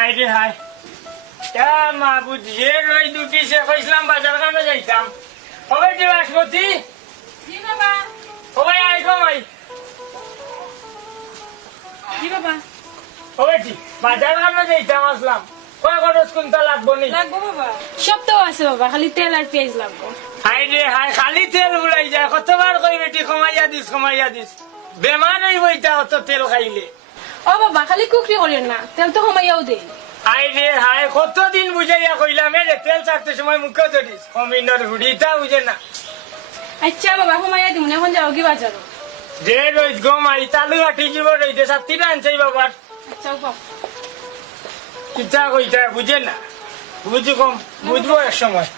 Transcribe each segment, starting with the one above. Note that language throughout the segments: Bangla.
হাই রে হাই মা বুঝিয়ে রই দুটি সে কইছিলাম বাজার কানে যাইতাম সবাই যে বাসমতি জি বাবা। সবাই আই কমাই জি বাবা। সবাই বাজার কানে যাইতাম আসলাম কয় খরচ কোনটা লাগবো নি লাগবো বাবা। সব তো আছে বাবা, খালি তেল আর পেঁয়াজ লাগবো। হাই রে হাই খালি তেল বুলাই যায় কতবার কই বেটি কমাইয়া দিস বেমার হই বইটা অত তেল খাইলে ও বাবা, খালি কুকরি করেন না, তেল তো কমাইয়াও দেই। হাই রে হাই কতদিন বুঝাইয়া কইলাম এ তেল চাটতে সময় মুখ ধরিস কমিনর হুড়িটা বুঝে না আচ্ছা বাবা, কমাইয়া দিব না, এখন যাও কি বাজার। যে রইত গমাই তালু আঠি জীব রইতে সাতটিটা আনছাই বাবার আচ্ছা বাবা। কিতা কইতা বুঝে না বুঝু কম বুঝবো এক সময়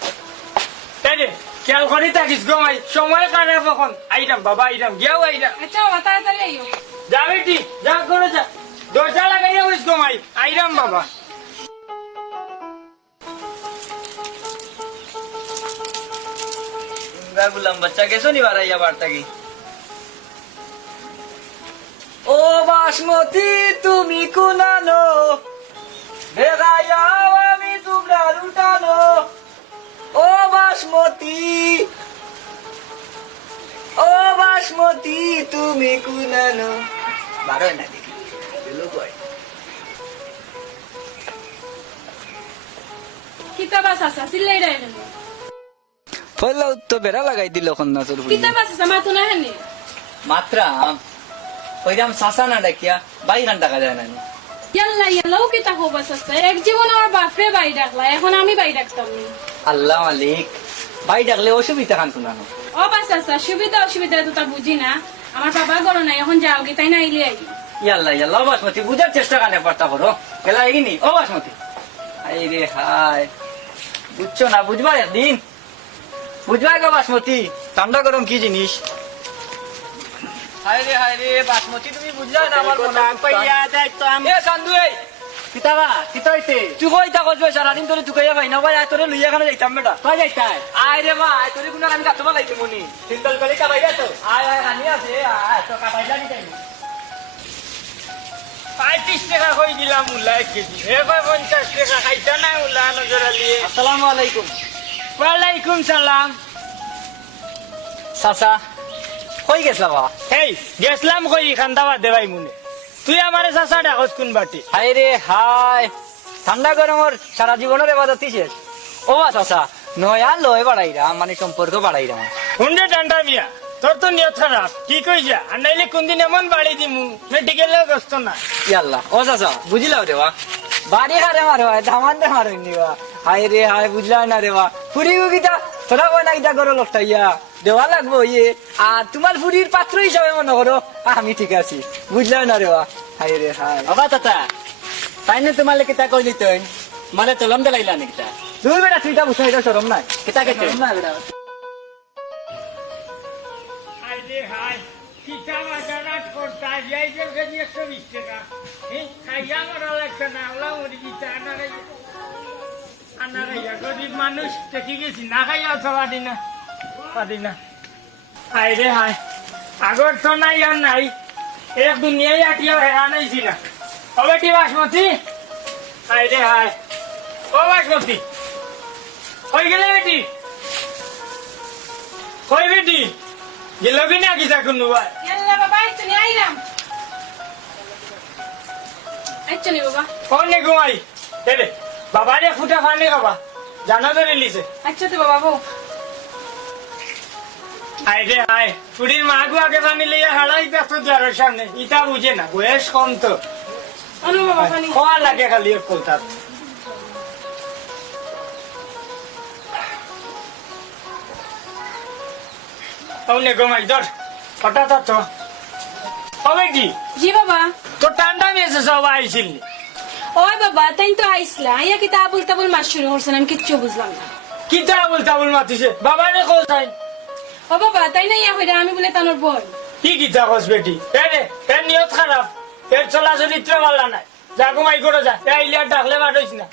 তাই রে খেয়াল করি থাকিস গমাই সময় কানে কখন আইরাম বাবা আইরাম গিয়াও আইরাম আচ্ছা বাবা, তাড়াতাড়ি আইও। যা বেটি যা করে যা দরজা লাগাইয়া হইস গমাই আইরাম বাবা গুলাম বাচ্চা গেছো নি বাড়াইয়া বার্তা কি ও বাসমতি তুমি কুনানো বেগাইয়াও আমি তোমরা লুটানো ও বাসমতি তুমি কুনানো বারো না দেখি কিতাব আছে সিলাই রাই না। পয়লা তো বেড়া লাগাই দিল কন্যা তোর কিতাব আছে মা তো না হেনে। মাত্রা ওইরাম সাসা না ডাকিয়া 22 টাকা যায় না ইয়াল্লা ইয়াল্লাও কিতাব হবাস আছে। এক জীবন আমার বাপরে বাই ডাকলা, এখন আমি বাই ডাকতাম নি। আল্লাহ মালিক ভাই ডাকলে অসুবিধা খান শুনানো ও বাস আছে, সুবিধা অসুবিধা তো তা বুঝি না। আমার বাবা গরো নাই, এখন যাও কি তাই না আইলে আই। ইয়াল্লা বাসমতি বুঝার চেষ্টা কানে পারতা করো গেলা এগিনি ও বাসমতি আই রে হাই বুঝছো না বুঝবা একদিন বুঝবা গো বাসমতি ঠান্ডা গরম কি জিনিস হাই রে বাসমতি তুমি বুঝলা না আমার মনে পাইয়া দেখ তো আমি এ সান্দু এই কিতাবা কিতাইতে তুই কই তা কইবে সারাদিন তোরে তুকাইয়া ভাই না ভাই আয় তোরে লইয়া খানে যাইতাম বেটা কই যাইতাই আয় রে মা আয় তোরে কোন আমি কাটবা লাইতে মনি সিন্ডল করে কা বাইরা তো আয় হানি আছে আয় তো কা বাইরা নি তাই 35 টাকা কই দিলাম মুলা 1 কেজি হে ভাই 50 টাকা খাইতা না মুলা নজর আলিয়ে আসসালামু আলাইকুম ওয়ালাইকুম সালাম চাচা কই গেছলা বা হেই গেছলাম কই খান্দাবা দেবাই মুনে তুই আমারে চাচা ডাকস কোন বাটি হাই রে হাই ঠান্ডা গরমর সারা জীবনের এবাদতি শেষ ও চাচা নয়া লয় বাড়াইরা মানে সম্পর্ক বাড়াইরা হুন্ডে ডান্ডা মিয়া তোর তো নিয়ত খারাপ কি কইছা আর নাইলে কোনদিন এমন বাড়ি দিমু মেডিকেলে গস্ত না ইয়াল্লা ও চাচা বুঝিলাও রে বা বাড়ি হারে মারো ধামান দে মারো নিবা হাই রে হাই বুঝলা না রে বা ফুরি গিতা তোরা কই না গিতা করো লোকটা ইয়া দেওয়া লাগবো ইয়ে আর তোমার ফুরির পাত্র হিসাবে মনে করো আমি ঠিক আছি বুঝলা না রে বা হাই রে হাই বাবা তাতা তাই না তোমার কিতা কইলি তুই মানে তলম দেলাইলা নি কিতা তুই বেটা তুইটা বুঝা এটা শরম নাই কিতা কেতে শরম নাই বেটা হাই রে হাই কিতা বাজারাত করতা যাই যে কেজি 120 টাকা এই খাইয়া মরা লাগছে না ওলা মরি কিতা আনারে গরিব মানুষ দেখি গেছি না খাইয়া তো পারি না হাই রে হাই আগর তো নাই আর নাই এক দুনিয়ায় আটিয়া হেরা নাইছি না ও বেটি বাসমতি হাই রে হাই ও বাসমতি কই গেলে বেটি কই বেটি গেল কি না কিতা কোনো ভাই ইয়াল্লা বাবা, আইছো নি আইরাম। আইছো নি বাবা। কোনে ঘুমাই দেবে বাবা রে ফুটা ফানি খাবা জানা ধরে লিছে আচ্ছা তো বাবা বউ। আই রে আই ফুড়ির মা গু আগে ফানি লইয়া হাড়াই তো জ্বরের সামনে ইটা বুঝে না বয়স কম তো অনু বাবা পানি। খাওয়া লাগে খালি এক কলতার তাহলে ঘুমাই ধর হঠাৎ তো হবে কি জি বাবা। তো ঠান্ডা মেয়েছে সব আইছিল ওই বাবা, তাই তো আইসলা আইয়া কি তাবুল তাবুল মাস শুরু করছেন, আমি কিচ্ছু বুঝলাম না। কি তাবুল মাতিছে বাবা রে কোথায় ও বাবা, তাই না ইয়া হইরা আমি বলে তানোর বোন। কি গীতা কস বেটি এর নিয়ত খারাপ এর চলা চরিত্র ভালো নাই যা ঘুমাই করে যা আইলে আর ডাকলে বাড়ইস না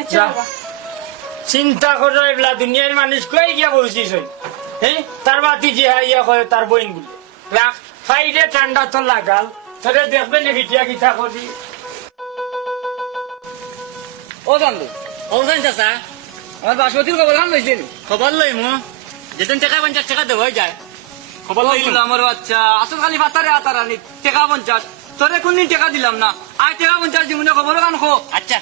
আচ্ছা যা। বাবা। চিন্তা করো এগুলা দুনিয়ার মানুষ কই গিয়া বলছিস হ্যাঁ তার বাতি যে ইয়া করে তার বইন গুলি রাখ ফাইডে ঠান্ডা তো লাগাল তোরে দেখবে নাকি টিয়া গীতা করি ও জানলো ওজন চাচা আমার বাসমতির খবর খান লইছেন খবর লই মো যেদিন টাকা 50 টাকা দেওয়া যায় খবর লইল আমার বাচ্চা আসল খালি ভাতারে আতারানি টাকা 50 তোরে কোনদিন টাকা দিলাম না আর টাকা 50 জীবনে খবর খান খো আচ্ছা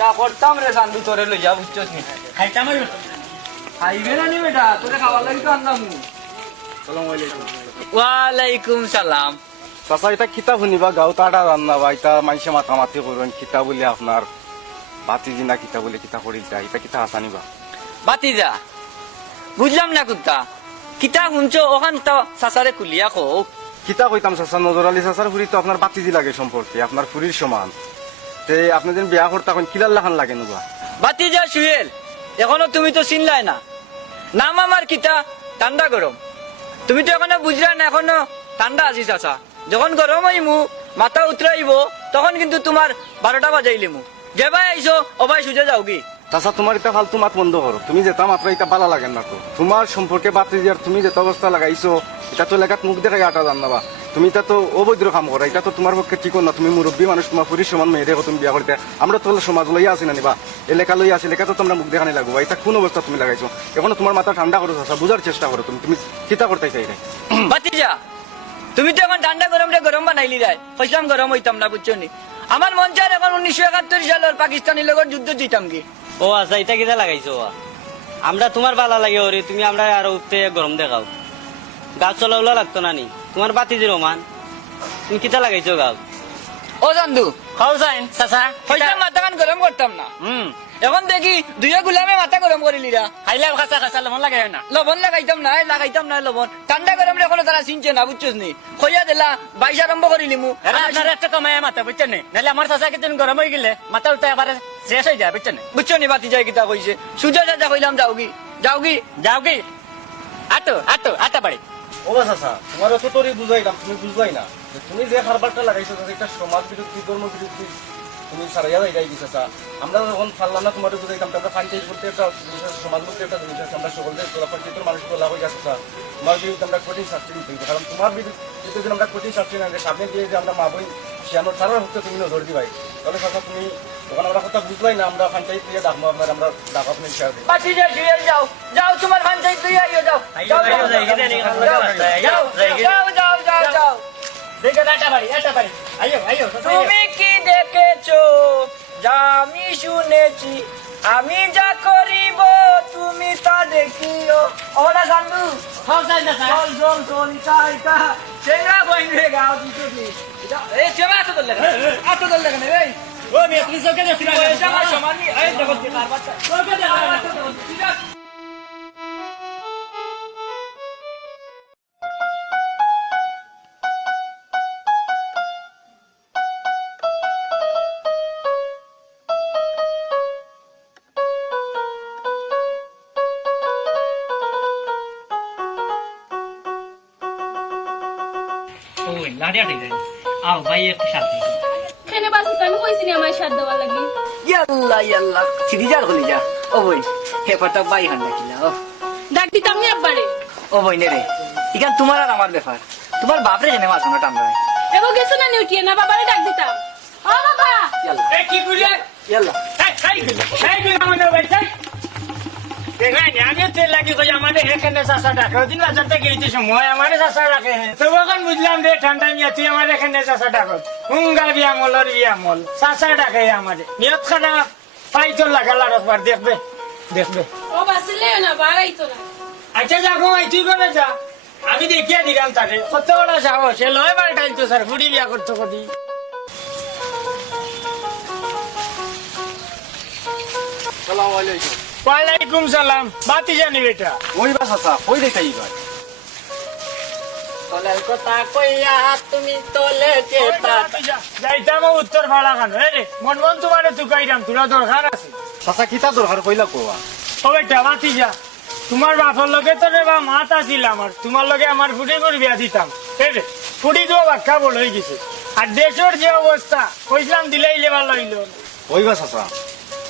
তা করতাম রে জানবি তোরে লইয়া বুঝছস নি খাইতাম খাইবে না নি বেটা তোরে খাবার লাগি তো আনলাম ওয়ালাইকুম সালাম চাচা এটা কিতাব শুনিবা গাঁও তাড়া রান্না বা এটা মানুষে মাতামাতি করুন কিতা বলে আপনার বাতিজি না কিতা বলে কিতা করিল এটা কিতা আসানিবা বাতিজা বুঝলাম না কুত্তা কিতা শুনছো ওখান তা সাসারে কুলিয়া কো কিতা কইতাম চাচা নজর আলী চাচার ফুরি তো আপনার বাতিজি লাগে সম্পর্কে আপনার ফুরির সমান তে আপনি যেন বিয়া করতে এখন কিলার লাখান লাগে নুবা বাতিজা সুয়েল এখনো তুমি তো চিনলাই না নাম আমার কিতা ঠান্ডা গরম তুমি তো এখনো বুঝলা না এখনো ঠান্ডা আছি চাচা যখন গরম হইমু মাথা উতরাইব তখন কিন্তু তোমার 12টা বাজাইলে মু যেবাই আইসো অবাই সুজে যাও কি চাচা তোমার এটা ফালতু মাত বন্ধ করো তুমি যেটা মাত্র এটা বালা লাগে না তো তোমার সম্পর্কে বাতিজি আর তুমি যেটা অবস্থা লাগাইছো এটা তো লেখাত মুখ দেখাই আটা জানাবা তুমি এটা তো অবৈধ কাম করা এটা তো তোমার পক্ষে ঠিক না তুমি মুরব্বী মানুষ তোমার ফুরির সমান মেয়ে দেখো তুমি বিয়া করতে আমরা তো সমাজ লইয়া আসি না নিবা এলাকা লইয়া আসি লেখা তো তোমরা মুখ দেখানি লাগবো এটা কোন অবস্থা তুমি লাগাইছো এখনো তোমার মাথা ঠান্ডা করো চাচা বুঝার চেষ্টা করো তুমি তুমি চিন্তা করতে চাই বাতিজা তুমি তো এখন ঠান্ডা গরম রে গরম বানাইলি রায় হইতাম গরম হইতাম না বুঝছো নি আমার মন চায় এখন 1971 সালের পাকিস্তানি লগর যুদ্ধ দিতাম কি ও আচ্ছা এটা কিটা লাগাইছো আমরা তোমার বালা লাগে ওরে তুমি আমরা আরো উঠতে গরম দেখাও গাছ চলাউলা লাগতো না নি তোমার বাতিজি রোমান তুমি কিটা লাগাইছো গাও ও জানদু খাও যাইন চাচা হইতাম মাথা কান গরম করতাম না এখন দেখি দুইয়া গুলামে মাথা গরম করিলিরা খাইলে খাসা খাসা লবণ লাগাই না লবণ লাগাইতাম না লবণ ঠান্ডা গরম রে এখনো তারা চিনছে না বুঝছস নি খইয়া দিলা বাইশ আরম্ভ করিলি মু এরা আপনার একটা কমায় মাথা বুঝছেন নি নাহলে আমার চাচা কিদিন গরম হয়ে গেলে মাথা উঠতে এবারে শেষ হয়ে যায় বুঝছেন বুঝছো নি বাতি যায় কিতা কইছে সুজা চাচা কইলাম যাও কি যাও কি আটো বাড়ি ও চাচা তোমার অত তোরই বুঝাইলাম তুমি বুঝলাই না যে তুমি যে খারবারটা লাগাইছো এটা সমাজ বিরোধী ধর্ম বিরোধী তুমি সারাইয়া যাই চাচা আমরা যখন পারলাম না তোমার বুঝাইতাম আমরা ফান্টাইজ বলতে একটা জিনিস আছে, সমাজ বলতে একটা জিনিস আছে আমরা সকলকে তোলা পঞ্চায়েতের মানুষ বলা হয়ে যাচ্ছে চাচা তোমার বিরুদ্ধে আমরা কঠিন শাস্তি দিতে হইব কারণ তোমার বিরুদ্ধে যদি আমরা কঠিন শাস্তি না দিই, সামনে দিয়ে যে আমরা মা বই শিয়ানোর সারা হচ্ছে তুমি নজর দিবাই তাহলে চাচা তুমি ওখানে আমরা কথা বুঝলাই না আমরা পঞ্চায়েত দিয়ে ডাকবো আপনার আমরা ডাক আপনি শেয়ার দিই বাতি যায় শুয়ে যাও তোমার পঞ্চায়েত তুই আইও যাও যাও দেখে আটা বাড়ি আইও তুমি কি দেখেছো যা আমি শুনেছি আমি যা করিব তুমি তা দেখিও ওরা জানু খাও যাই না চল ইটা চেঙ্গা বইনে গাও দিতে দি এই চেমা তো দল লাগে এই ও মেয়ে তুমি সকে দেখি না এটা আমার সমানি এই দেখো কি কারবারটা সকে দেখা ওই লাড়িয়া ঠিক আছে আও ভাই একটু সাথে কেন বাসিস আমি কইছি নি আমার সাথ দেওয়ার লাগি ইয়াল্লা সিধি যার গলি যা ও বই হে পাটা বাই হান নাকিলা ডাক দিতাম নি আব্বারে ও বই নে রে ইখান তোমার আর আমার ব্যাপার তোমার বাপরে জেনে মাছ না টান রায় এগো গেছো না নিউটিয়ে না বাবারে ডাক দিতাম ও বাবা ইয়াল্লা এ কি কইলে ইয়াল্লা এই বিনা ভাই দেখেন আমি তেল লাগি কই আমাদের এখানে চাষা ডাকে দিন বাজারতে গেইতে সময় আমাদের চাষা ডাকে তো এখন বুঝলাম রে ঠান্ডা নিয়ে তুই আমাদের এখানে চাষা ডাকো হুঙ্গা বিয়ামলর বিয়ামল চাষা ডাকে আমাদের নিয়ত খানা পাইতো লাগা লাড়কবার দেখবে ও বাসিলে না বাড়াইতো না আচ্ছা যাবো ভাই তুই করে যা আমি দেখিয়ে দিলাম তারে কত বড় সাহস সে লয় পাল্টাইতো স্যার বুড়ি বিয়া করতো কদি সালাম আলাইকুম ওয়ালাইকুম সালাম বাতি জানি বেটা ওই বা চাচা ওই দেখাই ভাই তলের কথা কইয়া তুমি তলে যাইতাম উত্তর ভাড়া খানো রে মন তোমারে তুকাইরাম তোরা দরকার আছে চাচা কিতা দরকার কইলা কোয়া ও বেটা বাতি যা তোমার বাপর লগে তো রে বা মাত আছিল আমার তোমার লগে আমার ফুটি করে বিয়া দিতাম রে ফুটি তো বাক্কা বড় হয়ে গেছে আর দেশের যে অবস্থা কইলাম দিলেই লেবার লইল ওই বা চাচা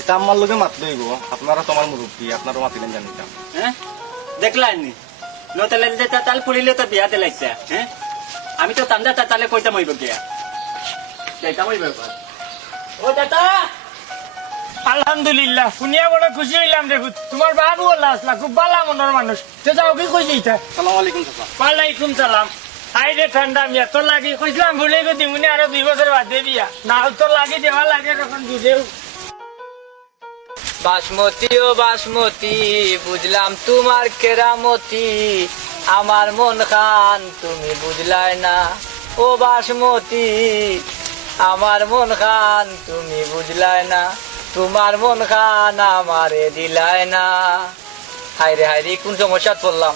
এটা আমার লগে মাত লইব আপনারা তোমার মুরব্বী আপনারও মাতিলেন জানিতাম হ্যাঁ দেখলাই নি নতালে তাল পুরিলে তো বিয়াতে লাগছে হ্যাঁ আমি তো তান্দা তালে কইতাম হইব গিয়া যাইতাম হইব ও দাদা আলহামদুলিল্লাহ শুনিয়া বড় খুশি হইলাম রে পুত। তোমার বাবু আল্লাহ আসলা খুব ভালো মনের মানুষ তো যাও কি কইছি এটা সালাম আলাইকুম চাচা ওয়ালাইকুম সালাম আই রে ঠান্ডা মিয়া তোর লাগি কইছিলাম ভুলে গেছি মুনি আরো 2 বছর বাদে বিয়া না তোর লাগি দেওয়া লাগে তখন দুধেও বাসমতি ও বাসমতি বুঝলাম তোমার কেরামতি আমার মন খান তুমি বুঝলাই না ও বাসমতি আমার মন খান তুমি বুঝলাই না তোমার মন খান আমারে দিলাই না হাইরে হাইরে কোন সমস্যাত পড়লাম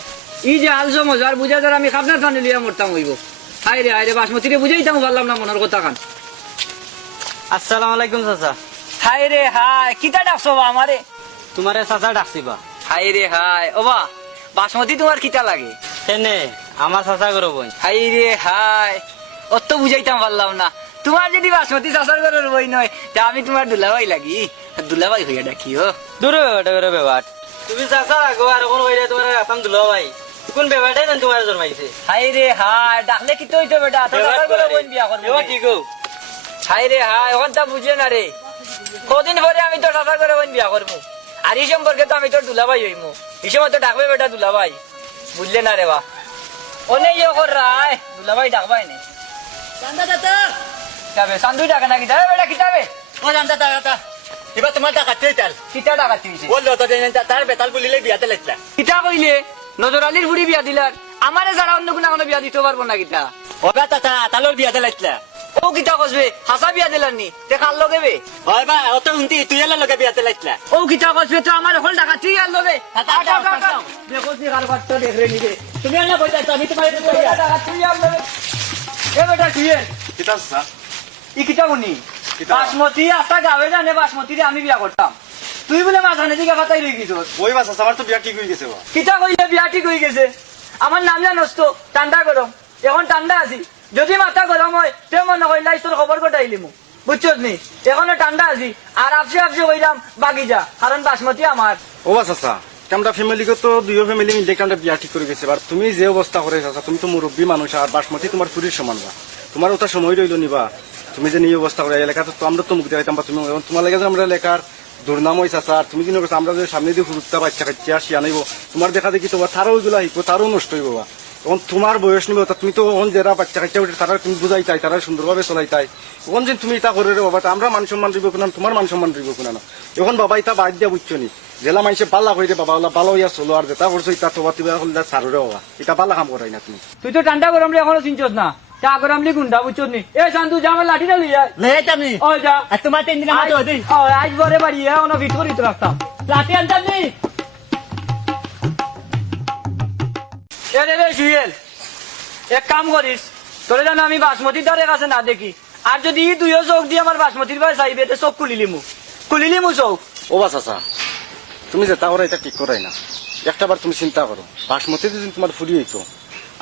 এই যে হাল সমস্যা আর বুঝা যারা আমি খাবনার খান লিয়া মরতাম হইব হাইরে হাইরে বাসমতি রে বুঝাইতাম পারলাম না মনের কথা খান আসসালামু আলাইকুম চাচা হাই রে হাই কিতা ডাকছো বা আমারে তোমারে চাচা ডাকছি বা হাই রে হাই ওবা বাসমতি তোমার কিতা লাগে এনে আমার চাচা করো বোন হাই রে হাই অত বুঝাইতাম পারলাম না তোমার যদি বাসমতি চাষার করার বই নয় তা আমি তোমার দুলাভাই লাগি দুলাভাই হইয়া ডাকি ও দূর বেটা করে বেবাট তুমি চাচা রাখো আর কোন হইলে তোমার আসাম দুলো ভাই কোন বেবাটাই না তোমার জন্মাইছে হাই রে হাই ডাকলে কি তো হইতো বেটা তো চাষার করে বই বিয়া করবো এবার ঠিক হোক হাই রে হাই ওখান তা বুঝে না রে কদিন পরে আমি তো চাষার করে বই বিয়া করবো আর এই সম্পর্কে তো আমি তোর দুলাভাই হইমু এই সময় তো ডাকবে বেটা দুলাভাই বুঝলে না রে বা অনেক ইয়ে কর রায় দুলাভাই ডাকবাই নে যাবে সান্দু ডাকে নাকি যাবে বেটা কিতাবে ও জানতা তা এবার তোমার ডাকাতে চাল কিতা ডাকাতি হইছে বললো তো তার বেতাল বলিলে বিয়াতে লাগলা কিতা কইলে নজর আলীর বুড়ি বিয়া দিলার আমারে যারা অন্য কোনো বিয়া দিতে পারবো না কিতা ওবা তা তালোর বিয়াতে লাগলা ও কিতা কসবে হাসা বিয়া দিলার নি তে কাল লগেবে ওই বা অত উন্তি তুই এলা লগে বিয়াতে লাগলা ও কিতা কসবে তো আমার হল টাকা তুই আর লবে দাও, দাও। দেখো সে কার বাচ্চা দেখ রে নিবে তুমি এলা কইতা আমি তোমার টাকা তুই আর লবে এ বেটা তুই কিতা চাচা ই কিতা উনি কিতা? বাসমতি আস্তা গাবে জানে বাসমতি রে আমি বিয়া করতাম তুই বলে মাঝখানে দিকে ফাতাই রই গেছ ওই বা চাচা আমার তো বিয়া ঠিক হয়ে গেছে বা কিতা কইলে বিয়া ঠিক হয়ে গেছে আমার নাম জানোস তো ঠান্ডা গরম এখন ঠান্ডা আছি যদি মাথা গরম হয় তে মনে কইলাই তোর খবর কটাইলি মু বুঝছস নি এখন ঠান্ডা আছি আর আপসে আপসে কইলাম বাগিজা কারণ বাসমতি আমার ও বা চাচা আমরা ফ্যামিলিকে তো দুই ফ্যামিলি মিলে একটা বিয়া ঠিক করে গেছে আর তুমি যে অবস্থা করে চাচা তুমি তো মুরব্বী মানুষ আর বাসমতি তোমার পুরীর সমান বা তোমার ওটা সময় রইল নিবা তুমি যে এই অবস্থা করে এলাকাতে তো আমরা তো মুখ দেখাইতাম বা তুমি তোমার লাগে যে আমরা এলাকার দুর্নাম হয়েছে চাচা আর তুমি দিন আমরা যে সামনে দিয়ে ফুরুত্তা বাচ্চা খাচ্ছি আসি আনাইব তোমার দেখা দেখি তোমার তারও ওইগুলো আহিব তারও নষ্ট হইব বা এখন তোমার বয়স নিবে তুমি তো ওন যারা বাচ্চা কাচ্চা উঠে তারা তুমি বুঝাই তাই তারা সুন্দরভাবে চলাই তাই এখন যে তুমি এটা করে রে বাবা তা আমরা মান সম্মান দিব কোন তোমার মান সম্মান দিব কোন না এখন বাবা এটা বাদ দিয়া বুঝছো নি জেলা মানুষে পাল্লা হয়ে বাবা ওলা ভালো হইয়া চলো আর যেটা করছো এটা তোমার তুমি হলে সারুরে বাবা এটা পাল্লা কাম করাই না তুমি তুই তো ঠান্ডা গরম রে এখনো চিনছস না চা গরম লি গুন্ডা বুঝছস নি এ শান্তু যা আমার লাঠিটা লইয়া লেট আমি ও যা আর তোমার তিন দিন হাতে হদি ও আজ বরে বাড়ি এখনো ভিট করি তো রাখতাম লাঠি আনতাম নি এ রে রে সুয়েল এক কাম করিস তোরে জানো আমি বাসমতির দ্বারের কাছে না দেখি আর যদি ই দুইও চোখ দিয়ে আমার বাসমতির বাড়ি চাইবে তো চোখ খুলিলিমু চোখ ও বা চাচা তুমি যেটা করো এটা ঠিক করাই না একটা বার তুমি চিন্তা করো বাসমতি যদি তোমার ফুরি হইতো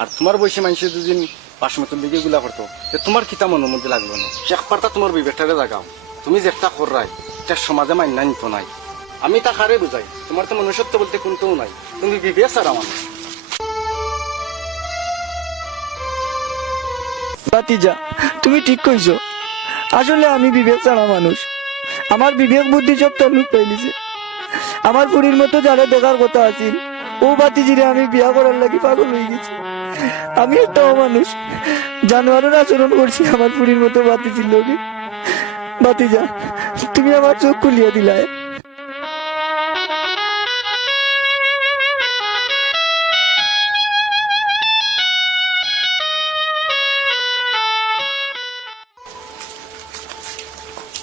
আর তোমার বয়সী মানুষের যদি বাসমতির দিকে গুলা করতো তোমার কিতা মনের মধ্যে লাগলো না একবারটা তোমার বিবেকটারে জাগাও তুমি যে একটা কররাই এটা সমাজে মান্য নিত নাই আমি তা কারে বুঝাই তোমার তো মনুষ্যত্ব বলতে কোনটাও নাই তুমি বিবেক ছাড়া মানুষ ভাতিজা তুমি ঠিক কইছো আসলে আমি বিবেক ছাড়া মানুষ আমার বিবেক বুদ্ধি সব তল্লুক পাইলিছে আমার পুরীর মতো যারা দেখার কথা আছিল ও ভাতিজিরে আমি বিয়া করার লাগি পাগল হয়ে গেছি আমি একটা মানুষ জানোয়ারের আচরণ করছি আমার পুরীর মতো ভাতিজির লোকে ভাতিজা তুমি আমার চোখ খুলিয়া দিলায়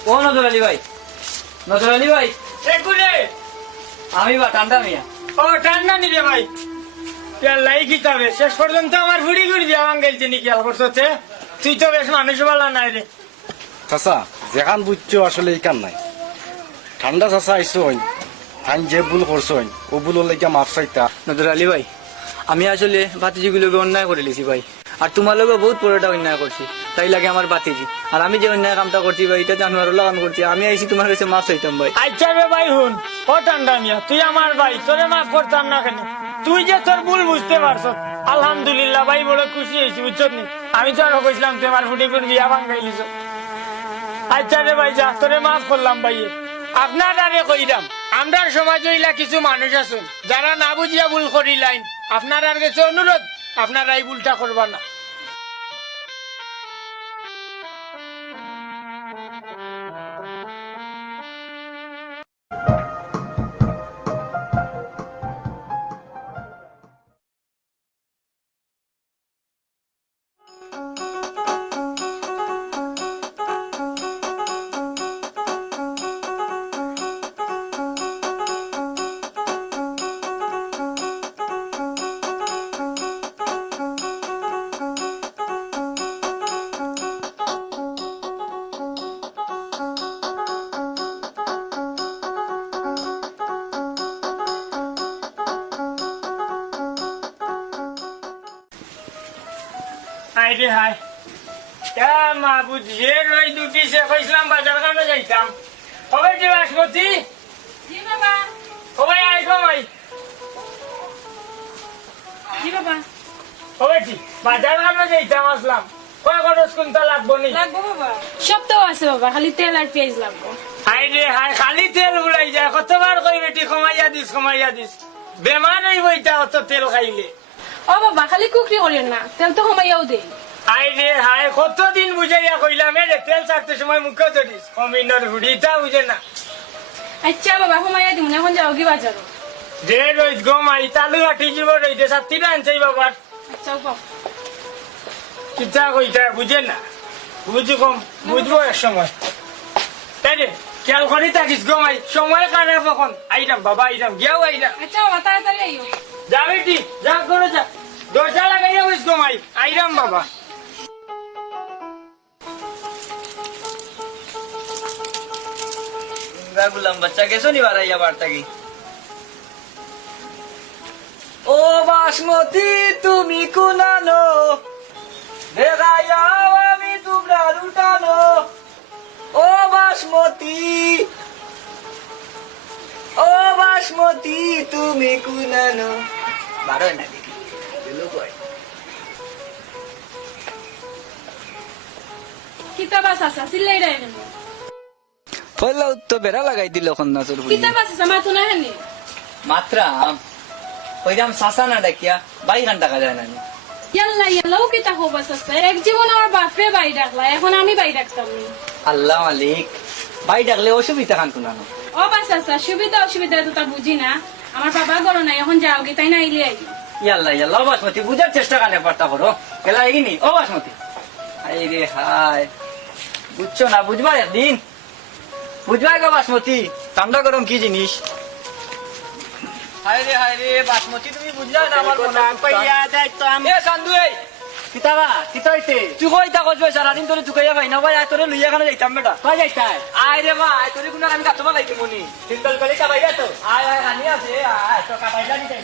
ও নজর আলী ভাই এগুলে আমি বা ঠান্ডা মিয়া ও ঠান্ডা নিবে ভাই লাই কিতাবে শেষ পর্যন্ত আমার ঘুরি ঘুরি দিয়ে আমার গেলছে নি খেয়াল করতে তুই তো বেশ মানুষ ভালো নাই রে চাচা যেখান বুঝছো আসলে এই কান নাই ঠান্ডা চাচা আইসো হইন আইন যে ভুল করছো হইন ও ভুল লাগে মাফ চাইতা নজর আলী ভাই আমি আসলে ভাতিজিগুলোকে অন্যায় করে লিছি ভাই আর তোমার লোক বহুত বড়টা অন্যায় করছি তাই লাগে আমার ভাতিজি আর আমি যে অন্যায় কামটা করছি ভাই এটা জানোয়ার লাগান করছি আমি আইসি তোমার কাছে মাফ চাইতাম ভাই আচ্ছা রে ভাই হুন ও ঠান্ডা মিয়া তুই আমার ভাই তোরে মাফ করতাম না কেন তুই যে তোর ভুল বুঝতে পারছ আলহামদুলিল্লাহ ভাই বড় খুশি হয়েছি বুঝছ নি আমি তো আরো কইছিলাম তোমার ফুটি করে বিয়া ভাঙাইলিছ আচ্ছা রে ভাই যা তোরে মাফ করলাম ভাইয়ে আপনার আরে কইরাম আমরার সমাজ হইলা কিছু মানুষ আছেন যারা না বুঝিয়া ভুল করিলাইন আপনার আর কাছে অনুরোধ আপনারা এই ভুলটা করবা না হাই রে হাই মা বুঝিয়ে রই দুটি সে কইছিলাম বাজার কামে যাইতাম কবে যে বাসমতি জি বাবা কবে আই কমাই জি বাবা কবে কি বাজার কামে যাইতাম আসলাম কয় খরচ কোনটা লাগবো নি লাগবো বাবা সব তো আছে বাবা খালি তেল আর পেঁয়াজ লাগবো হাই রে হাই খালি তেল বুলাই যায় কতবার কই বেটি কমাইয়া দিস বেমান হইব এটা অত তেল খাইলে ও বাবা খালি কুকরি করিও না তেল তো কমাইয়াও দেই হাই রে হাই কতদিন বুঝাইয়া কইলাম রে তেল ছাড়তে সময় মুখে ধরিস কমিনার হুড়িটা বুঝে না আচ্ছা বাবা কমাইয়া দিমু না এখন যাও কি বাজার যে রইত গমাই তালু আঠি জীব রইতে সাত্তিটা আনছাই বাবার আচ্ছা বাবা কিতা কইতা বুঝে না বুঝু কম বুঝবো এক সময় তাই রে খেয়াল করি থাকিস গমাই সময় কানে কখন আইরাম বাবা আইরাম গিয়াও আইরাম আচ্ছা বাবা তাড়াতাড়ি আইও যা বেটি যা করে যা দরজা লাগাইয়া বইস গমাই আইরাম বাবা গুলাম বাচ্চা গেছো নি বাড়াইয়া বার্তা কি ও বাসমতি তুমি কুনানো দেখাইয়াও আমি তোমরা লুটানো ও বাসমতি তুমি কুনানো বারো না দেখি কিতাব আছে সিলাই রাই নেব পয়লা তো বেড়া লাগাই দিল কন্যা তোর কিতাব আছে মা তো না হেনি মাত্রা ওইরাম সাসা না ডাকিয়া 22 টাকা যায় না ইয়াল্লাও কিতা খবর আছে এক জীবন আমার বাপরে বাই ডাকলা এখন আমি বাই ডাকতাম নি আল্লাহ মালিক ভাই ডাকলে অসুবিধা খান কুনানো ও বাস আছে সুবিধা অসুবিধা তো তা বুঝি না আমার বাবা গরো নাই এখন যাও কি তাই না আইলে আই ইয়াল্লা বাসমতি বুঝার চেষ্টা কানে পারতা করো গেলা এগিনি ও বাসমতি আই রে হাই বুঝছো না বুঝবা একদিন বুঝবা গো বাসমতি ঠান্ডা গরম কি জিনিস হাই রে বাসমতি তুমি বুঝলা না আমার মনে পাইয়া যাই তো আমি এ সান্দু এই কিতাবা কিতাইতে তুই কইতা কইবে সারাদিন তোরে চুকাইয়া ভাই না ভাই আয় তোরে লইয়া খানে যাইতাম বেটা কই যাইতাই আয় রে মা আয় তোরে কোন আমি কাটবা লাইতে মনি সিম্পল করে কাবাইয়া তো আয় হানি আছে আয় তো কাবাইলা নি তাই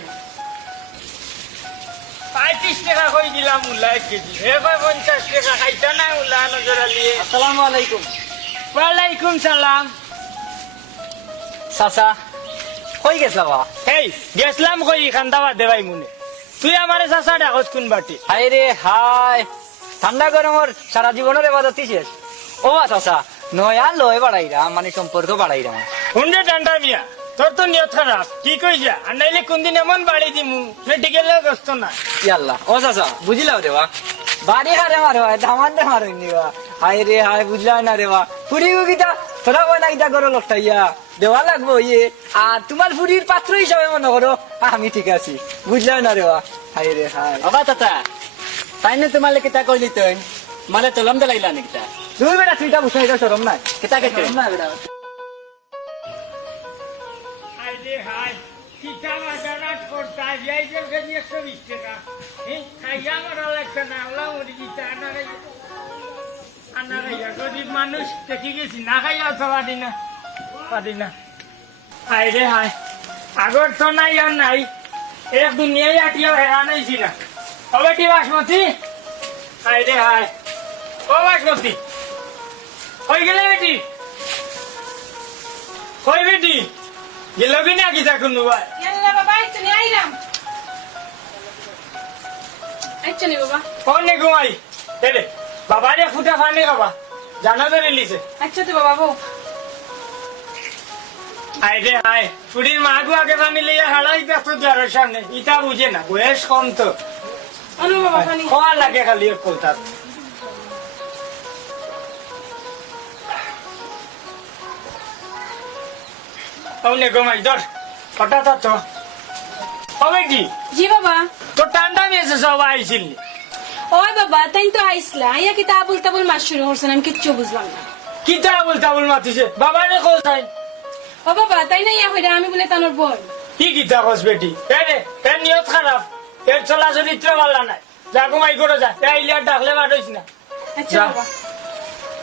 35 টাকা কই দিলাম মুলা 1 কেজি হে কই 50 টাকা খাইতা না মুলা নজর আলিয়ে আসসালামু আলাইকুম ওয়ালাইকুম সালাম চাচা কই গেছলা বা হেই গেছলাম কই খান্দাবা দেবাই মুনে তুই আমারে চাচা ডাকস কোন বাটি হাই রে হাই ঠান্ডা গরমর সারা জীবনের এবাদতি শেষ ও চাচা নয়া লয় বাড়াইরা মানে সম্পর্ক বাড়াইরা হুন্ডে ডান্ডা মিয়া তোর তো নিয়ত খারাপ কি কইছা আর নাইলে কোনদিন এমন বাড়ি দিমু মেডিকেলে গস্ত না ইয়াল্লা ও চাচা বুঝিলাও রে বা বাড়ি হারে মারো দামান দে মারো নিবা হাই রে হাই বুঝলা না রে বা ফুরি গিতা তোরা কই না গিতা করো লোকটা ইয়া দেওয়া লাগবো ইয়ে আর তোমার ফুরির পাত্র হিসাবে মনে করো আমি ঠিক আছি বুঝলা না রে বা হাই রে হাই বাবা তাতা তাই না তোমার কিতা কইলি তুই মানে তো লম্বা লাইলা নি কিতা তুই বেটা তুইটা বুঝাই শরম নাই কিতা কেতে না বেটা হাই রে হাই কিটা বাজারাত করতা যাই যে কেজি 120 টাকা এই খাইয়া মারা লাগছে না আল্লাহ মরি দিতা আনারাইয়া গরিব মানুষ দেখি গেছি না খাইয়া তো পারি না হাই রে হাই আগর তো নাই আর নাই এক দুনিয়ায় আটিয়া হেরা নাইছি না ও বেটি বাসমতি হাই রে হাই ও বাসমতি কই গেলে বেটি কই বেটি গেল কি না কি থাকুন ইয়াল্লা বাবা তুমি আইরাম আচ্ছা নি বাবা কনে ঘুমাই এরে বাবারে ফুটা পানি খাবা জানা ধরে লিছে আচ্ছা তো বাবা বউ আয় রে আয় ফুড়ির মা গো আগে পানি লইয়া হাড়াই দেখতো জ্বরের সামনে ইটা বুঝে না বয়স কম তো অনু বাবা পানি খাওয়া লাগে খালি কলতার কনে ঘুমাই ধর হঠাৎ তো হবে কি জি বাবা তো ঠান্ডা মেয়েছে সব আইছিল ওই বাবা তাই তো আইসলা আইয়া কি তাবুল তাবুল মাস শুরু করছেন আমি কিচ্ছু বুঝলাম না কি তাবুল তাবুল মাতিছে বাবারে কোথায় ও বাবা তাই না ইয়া হইরা আমি বলে তানোর বোন কি গীতা ঘোষ বেটি এর নিয়ত খারাপ এর চলা চরিত্র ভালো নাই যা ঘুমাই করে যা ইলিয়ার ডাকলে বাড়িস না আচ্ছা যা। বাবা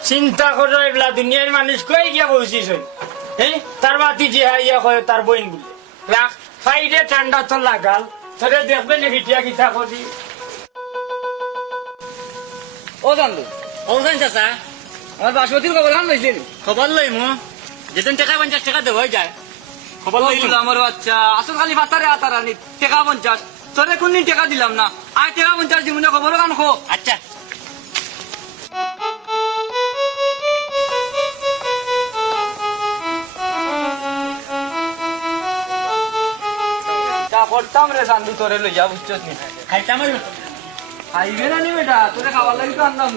চিন্তা করো এগুলা দুনিয়ার মানুষ কই গিয়া বসিস হ্যাঁ তার বাতি যে হাইয়া কয় তার বইন বলে রাখ ফাইরে ঠান্ডা তো লাগাল তোরে দেখবে নাকি টিয়া গীতা করি ও জানলো কৌশান চাচা আমার বাসমতির খবর আন লইছেন খবর লই মো যেদিন টাকা 50 টাকা দেওয়া যায় খবর লই আমার বাচ্চা আসল খালি ভাতারে আতারানি টাকা 50 তোরে কোনদিন টাকা দিলাম না আর টাকা 50 দিমুনে খবর কান খো আচ্ছা তা করতাম রে সান্দু তোরে লইয়া বুঝছস নি খাইতাম আইবে না নি বেটা তোরে খাবার লাগি তো আনলাম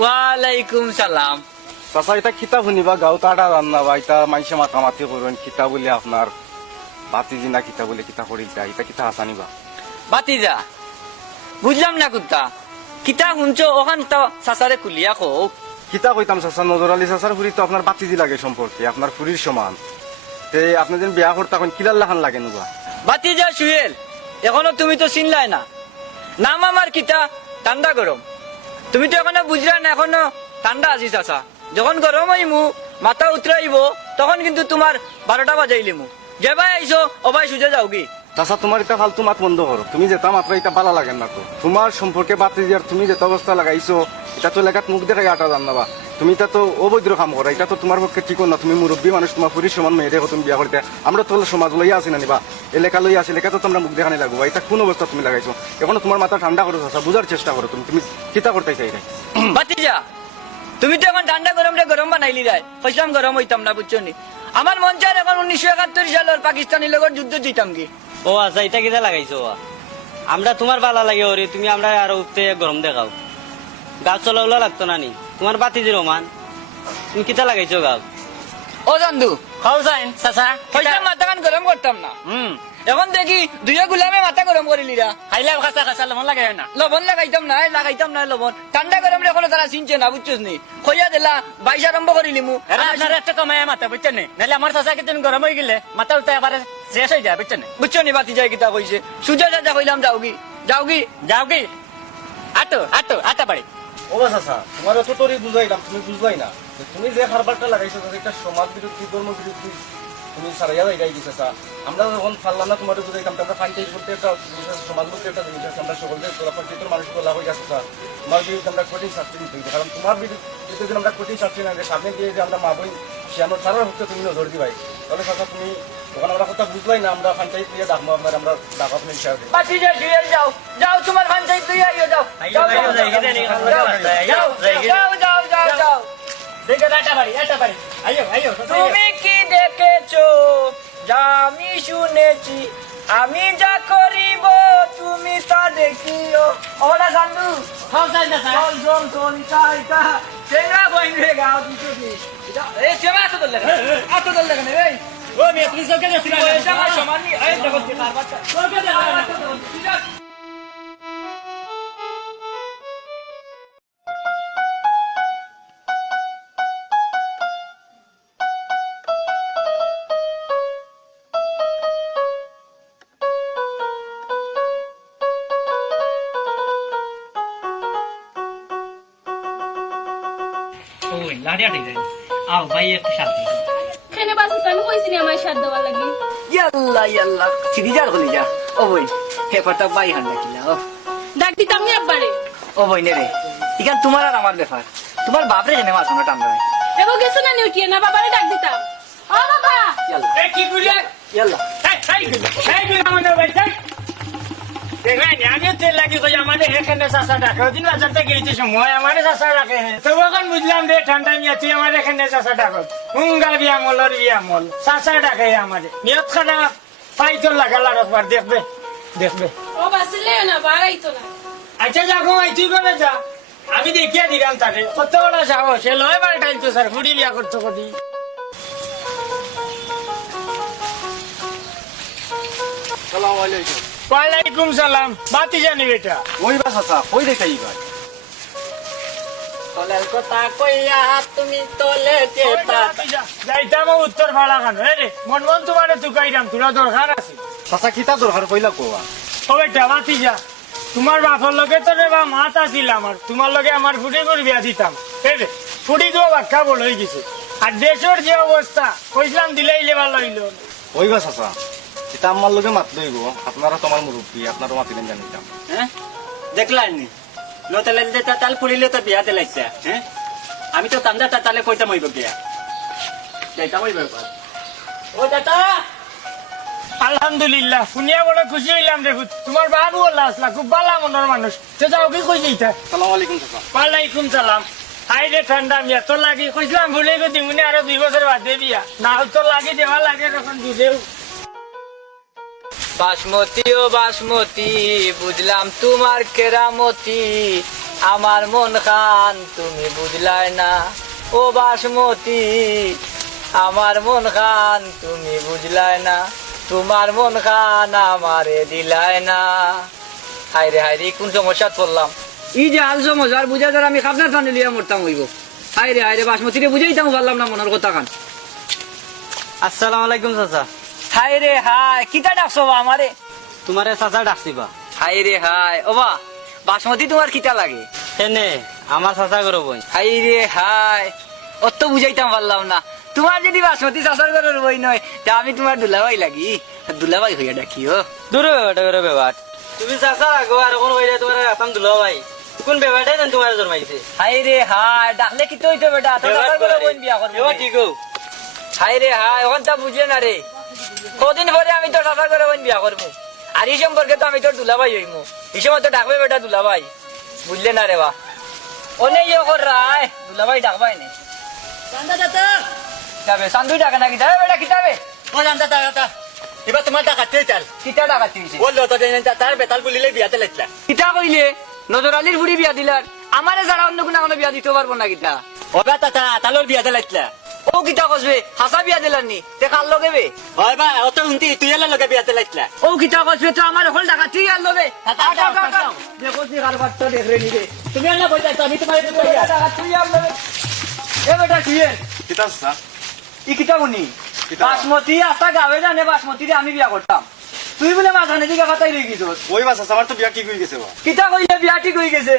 ওয়ালাইকুম সালাম চাচা এটা খিতা শুনিবা গাঁও তাটা জানা বা এটা মানুষে মাতামাতি করবেন খিতা বলে আপনার বাতিজি না খিতা বলে কিতা করিল এটা কিতা হাসানিবা বাতিজা বুঝলাম না কুত্তা কিতা শুনছো ওখান তো সাসারে কুলিয়া খো কিতা কইতাম চাচা নজর আলী চাচার ফুরি তো আপনার বাতিজি লাগে সম্পর্কে আপনার ফুরির সমান তে আপনি যেন বিয়া করতে এখন কিলার লাখান লাগে নুবা বাতিজা সুয়েল এখনো তুমি তো চিনলাই না নাম আমার কিতা ঠান্ডা গরম তুমি তো এখনো বুঝলা না এখনো ঠান্ডা আছি চাচা যখন গরম হইমু মাথা উতরাইব তখন কিন্তু তোমার 12টা বাজাইলে মু যেবাই আইসো অবাই সুজে যাও কি চাচা তোমার এটা ফালতু মাত বন্ধ করো তুমি যেটা মাত্র এটা ভালো লাগে না তো তোমার সম্পর্কে বাতিজি আর তুমি যেটা অবস্থা লাগাইছো এটা তো লেখাত মুখ দেখাই আটা জানাবা তুমি এটা তো অবৈধ কাম করো এটা তো তোমার পক্ষে ঠিক না তুমি মুরব্বী মানুষ তোমার ফুরির সমান মেয়ে দেখো তুমি বিয়া করতে আমরা তো সমাজ লইয়া আসি না নিবা এলাকা লইয়া আসি এলাকা তো তোমরা মুখ দেখানি লাগবো এটা কোন অবস্থা তুমি লাগাইছো এখনো তোমার মাথা ঠান্ডা করো চাচা বুঝার চেষ্টা করো তুমি তুমি কিতা করতে চাই বাতিজা তুমি তো এখন ঠান্ডা গরম রে গরম বানাইলি রায় কইলাম গরম হইতাম না বুঝছো নি আমার মন চায় এখন 1971 সালের পাকিস্তানি লগর যুদ্ধ জিতাম কি ও আচ্ছা এটা কিতা লাগাইছো আমরা তোমার বালা লাগে ওরে তুমি আমরা আরো উঠতে গরম দেখাও গাছ চলাউলা লাগতো না নি তোমার বাতিজি রোমান তুমি কিতা লাগাইছো গাও ও জান্দু কৌশান চাচা কইলাম মাথা কান গরম করতাম না এখন দেখি দুইয়া গুলামে মাথা গরম করিলিরা খাইলাম খাসা খাসা লবণ লাগে না লবণ লাগাইতাম না লবণ ঠান্ডা গরম রে কোনো তারা চিনছে না বুঝছস নি কইয়া দিলা 22 আরম্ভ করিলি মু এরা আপনার একটা কমায় মাথা বুঝছেন নি নাহলে আমার চাচা কিন্তু গরম হয়ে গেলে মাথা উল্টা এবারে শেষ হয়ে যায় বুঝছেন বুঝছো নি বাতি যায় কিতা কইছে সুজা যা কইলাম যাও কি যাও কি আটো পারি ও চাচা তোমার অত তোরই বুঝাইলাম তুমি বুঝলাই না যে তুমি যে খারবারটা লাগাইছো একটা সমাজ বিরোধী ধর্ম বিরোধী তুমি সারাইয়া যাই দিছো চাচা আমরা যখন পারলাম না তোমার বুঝাইতাম আমরা ফাইনাইজ করতে একটা সমাজ বলতে একটা জিনিস আছে আমরা সকলকে পরিচিত মানুষ বলা হয়ে গেছে তোমার বিরুদ্ধে আমরা কঠিন শাস্তি দিতে হইবে কারণ তোমার বিরুদ্ধে যদি আমরা কঠিন শাস্তি না দিই সামনে দিয়ে যে আমরা মা বোন শিয়ানোর সারা হচ্ছে তুমি নজর দিবাই তাহলে চাচা তুমি ওখানে আমরা কথা বুঝলাই না আমরা পঞ্চায়েত দিয়ে ডাকবো আপনার আমরা ডাক আপনি হিসাবে বাতি যায় শুয়ে যাও তোমার পঞ্চায়েত তুই আইও যাও যাও দেখে আটা পারি আইও তুমি কি দেখেছো যা আমি শুনেছি আমি যা করিব তুমি তা দেখিও ওরা জানু কৌশান চাচা চল ইটা চেঙ্গা বইন রে গাও দিছো কি এই চেঙ্গা তো দল লাগে এই ও মেয়ে তুমি চোখে দেখছি না এটা আমার সমানই এই দেখো কি কারবারটা চোখে দেখা ওই লাড়িয়া ঠিক যায় আও ভাই একটা শান্তি এখানে বাসে আমি কইছি নি আমার সাথ দেওয়ার লাগি ইয়াল্লা সিধি যার হলি যা ও বই হে পাতা বাই হান নাকিলা ও ডাক দিতাম নি আব্বারে ও বই নে রে ইখান তোমার আর আমার ব্যাপার তোমার বাপরে জেনে মাছ না টান দেয় এগো গেছো না নিউটিয়া না বাবারে ডাক দিতাম ও বাবা ইয়াল্লা কি করিয়া ইয়াল্লা এই আমাদের ভাই দেখেন আমিও তেল লাগি কই আমাদের এখানে চাষা ডাকে ওদিন বাজারটা গেছে সময় আমাদের চাষা ডাকে তো এখন বুঝলাম রে ঠান্ডা নিয়ে তুই আমার এখানে চাষা ডাকো হুঙ্গা বিয়া মলর বিয়া মল চাষা ডাকে আমাদের নিয়ত খানা পাইতর লাগালা রকবার দেখবে দেখবে ও বাসিলে না বাড়াইতো না আচ্ছা যাবো ভাই তুই করে যা আমি দেখিয়া দিলাম তাকে কত বড় যাবো সে লয় পাল্টাইতো স্যার ফুড়ি বিয়া করতো কদি সালাম আলাইকুম। ওয়ালাইকুম সালাম বাতি জানি বেটা ওই বাস আসা ওই দেখাই ভাই তলের কথা কইয়া তুমি তলে যাইতাম উত্তর ভাড়া খান রে মন মন তোমার তুকাইরাম তোরা দরকার আছে চাচা কিতা দরকার কইলা কোয়া ও বেটা বাতি যা তোমার বাপর লগে তো রে বা মাত আছিল আমার তোমার লগে আমার ফুটি করে বিয়া দিতাম রে ফুটি তো বাক্কা বড় হয়ে গেছে আর দেশের যে অবস্থা কইছিলাম দিলেই লেবার লইল ওই বাস আসা এটা আমার লগে মাত লইব আপনারা তোমার মুরব্বী আপনারা মাতিলেন জানিতাম হ্যাঁ দেখলাই নি লোতেলেন যে তাল পুরিলে তো বিয়া দিলাইছে হ্যাঁ আমি তো তান্দা তালে কইতাম হইব বিয়া যাইতাম হইব ও দাদা আলহামদুলিল্লাহ শুনিয়া বড় খুশি হইলাম রে ভূত। তোমার বাবু আল্লাহ আসলা খুব ভালো মনের মানুষ তো যাও কি কই যাইতা সালাম আলাইকুম চাচা ওয়ালাইকুম সালাম হাই রে ঠান্ডা মিয়া তোর লাগি কইছিলাম ভুলে গো দিমুনি আরো 2 বছর বাদে বিয়া না তোর লাগি দেওয়া লাগে তখন দুধেও বাসমতি ও বাসমতি বুঝলাম তোমার কেরামতি আমার মন খান তুমি বুঝলাই না ও বাসমতি আমার মন খান তুমি বুঝলাই না তোমার মন খান আমারে দিলাই না হাইরে হাইরে কোন সমস্যা পড়লাম ই যে হাল সমস্যা আর বুঝা আমি খাবনার ফানি লিয়া মরতাম হইব হাইরে হাইরে বাসমতি রে বুঝাইতাম পারলাম না মনের কথা খান আসসালামু আলাইকুম চাচা হাই রে হাই কিতা ডাকছো বা আমারে তোমারে চাচা ডাকছি বা হাই রে হাই ও বা বাসমতি তোমার কিতা লাগে এনে আমার চাচা করো বোন হাই রে হাই অত বুঝাইতাম পারলাম না তোমার যদি বাসমতি চাষার করার বই নয় তা আমি তোমার দুলাভাই লাগি দুলাভাই হইয়া ডাকিও দূর ওটা করে বেবাট তুমি চাচা আগো আর কোন হইলে তোমার আসাম দুলো ভাই কোন বেবাটাই জান তোমার জন্মাইছে হাই রে হাই ডাকলে কি তো হইতো বেটা তো চাষার করে বই বিয়া করবো এবার ঠিক হোক হাই রে হাই ওখান তা বুঝলে না রে কদিন পরে আমি তো চাষার করে বই বিয়া করবো আর এই সম্পর্কে তো আমি তোর দুলাভাই হইমু এই সময় তো ডাকবে বেটা দুলাভাই বুঝলে না রে বা অনেক ইয়ে কর রায় দুলাভাই ডাকবাই নে যাবে সান্দু ডাকে নাকি যাবে বেটা কিতাবে ও জানতা দাদা এবার তোমার ডাকাতে চাল কিতা ডাকাতি হইছে বললো তো তার বেতাল পুলিলে বিয়া দিলাইছিলা কিতা কইলে নজর আলীর বুড়ি বিয়া দিলার আমারে যারা অন্য কোনো বিয়া দিতে পারবো না কিতা ও বেটা তালোর বিয়া দিলাইছিলা ও কিতা কসবে হাসা বিয়া দিলার নি তে কাল লগে ওই বা অত উন্তি তুই এলা লগে বিয়া দিলাইছিলা ও কিতা কসবে তো আমার হল টাকা তুই আর লবে দাও, দাও। দেখো তুই কারবার তো দেখ রে নিবে তুমি এলা কইতা আমি তোমার টাকা তুই আর লবে এ বেটা তুই কিতা চাচা ই কিতা কোনি কিতা? বাসমতি আস্তা গাবে জানে বাসমতি রে আমি বিয়া করতাম তুই বলে মাঝখানে দিকে কথাই রয়ে গেছিস ওই বাস আসা আমার তো বিয়া কি হয়ে গেছে বা কিতা কইলে বিয়া ঠিক হয়ে গেছে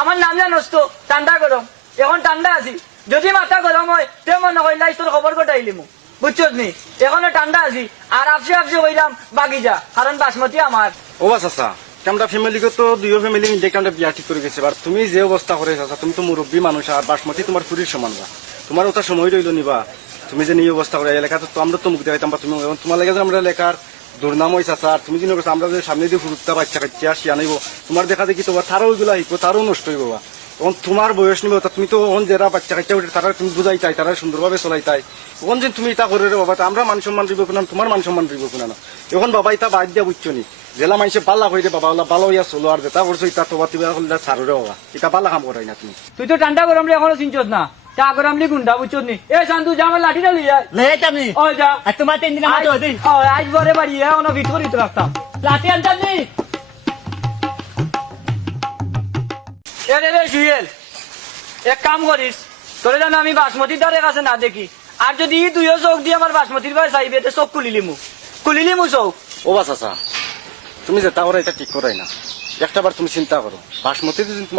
আমার নাম জানোস তো ঠান্ডা গরম এখন ঠান্ডা আছি যদি মাথা গরম হয় তে মনে কইলাই তোর খবর কটাইলি মু বুঝছস নি এখনো ঠান্ডা আছি আর আপসে আপসে কইলাম বাগি যা কারণ বাসমতি আমার ও বাস আসা আমরা ফ্যামিলিকে তো দুইও ফ্যামিলি মিলে আমরা বিয়া ঠিক করে গেছে আর তুমি যে অবস্থা করে চাচা তুমি তো মুরব্বী মানুষ আর বাসমতি তোমার ফুরির সমান বা তোমার ওটা সময় রইল নিবা তুমি যে এই অবস্থা করে এলাকাতে তো আমরা তো মুখ দেখাইতাম বা তুমি তোমার লাগে যে আমরা এলাকার দুর্নাম হয়েছে স্যার তুমি যিনি আমরা যে সামনে দিয়ে ফুরুত্তা বাচ্চা কাচ্চা আসি আনিব তোমার দেখা দেখি তোমার তারও ওইগুলো হিকো তারও নষ্ট হইব বা তখন তোমার বয়স নিবে তুমি তো ওন যারা বাচ্চা কাচ্চা উঠে তারা তুমি বুঝাই চাই তারা সুন্দরভাবে চলাই তাই ওখান যে তুমি এটা করে রে বাবা তা আমরা মান সম্মান দিব কিনা তোমার মান সম্মান দিব কিনা না এখন বাবা এটা বাদ দিয়া বুঝছো নি জেলা মানুষে পাল্লা হয়ে রে বাবা ওলা ভালো হইয়া চলো আর যেটা করছো এটা তো বাতিবা সারো রে বাবা এটা পাল্লা কাম করাই না তুমি তুই তো ঠান্ডা গরম রে এখনো চিনছস না চা গরম লি গুন্ডা বুঝছস নি এ শান্তু যা আমার লাঠিটা লিয়া লেটামি ও যা আর তোমার তিন দিন আমার দিন আজ বরে বাড়ি এখনো ভিতর ভিতর রাখতাম লাঠি আনতাম নি এ রে রে সুয়েল এক কাম করিস তোরে জানো আমি বাসমতির দ্বারের কাছে না দেখি আর যদি তুইও চোখ দিয়ে আমার বাসমতির ভাই চাইবে তো চোখ খুলিলিমু চোখ ও বাস আসা তুমি যেটা করো এটা ঠিক করাই না একটা বার তুমি চিন্তা করো বাসমতি যদি